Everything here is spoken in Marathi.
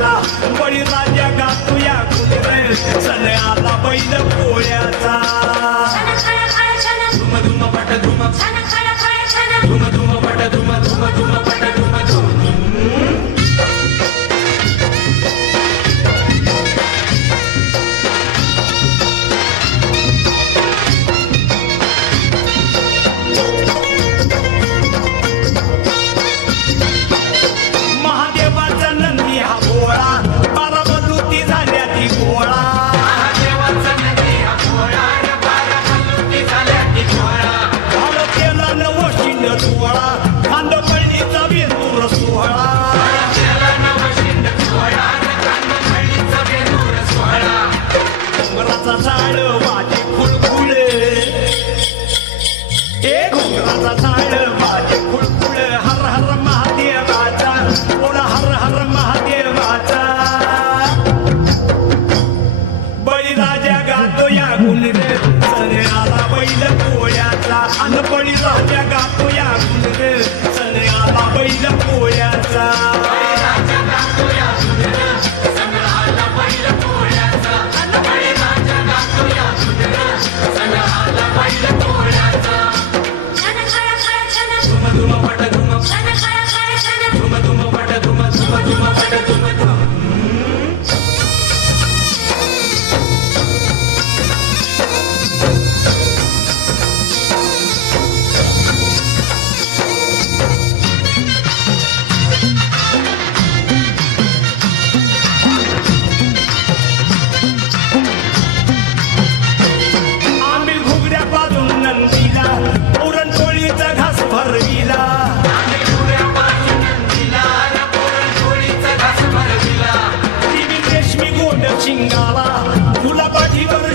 पोळ्याचा बळी राजा गातो या गुंड सण आला बैल पोळ्याचा धुम धुम पट धुम धुम धुम पट धुम धुम धुम पट धुम धुम महादेवाचा नंदी हा भोळा बारा बलुती झाल्या ती गोळा महादेवाचा नंदी हा भोळा बारा बलुती झाल्या ती गोळा झाड केला नवशिंड सोहळा खांद पळणीचा वेदूर सोहळा केला नवशिंड सोहळा खांद पळणीचा वेदूर सोहळा घुंगराचा झाड वाजे खुळखुळे ए घुंगराचा झाड वाजे खुळखुळे हर हर महादेवाचा बोला हर हर महादेवाचा बळीराजा गातो या गुणरे सण आला बैल पोळ्याचा अन बळीराजा गातो या गुणरे सण आला बैल पोळ्याचा धुम धुम पट धुम धुम धुम पट धुम धुम धुम पट धुम धुम आंबील घुगड्या बाजून नंदीला पुरणपोळीचा घास भरविला रेशमी गोंड शिंगाला गुलाबाजीवर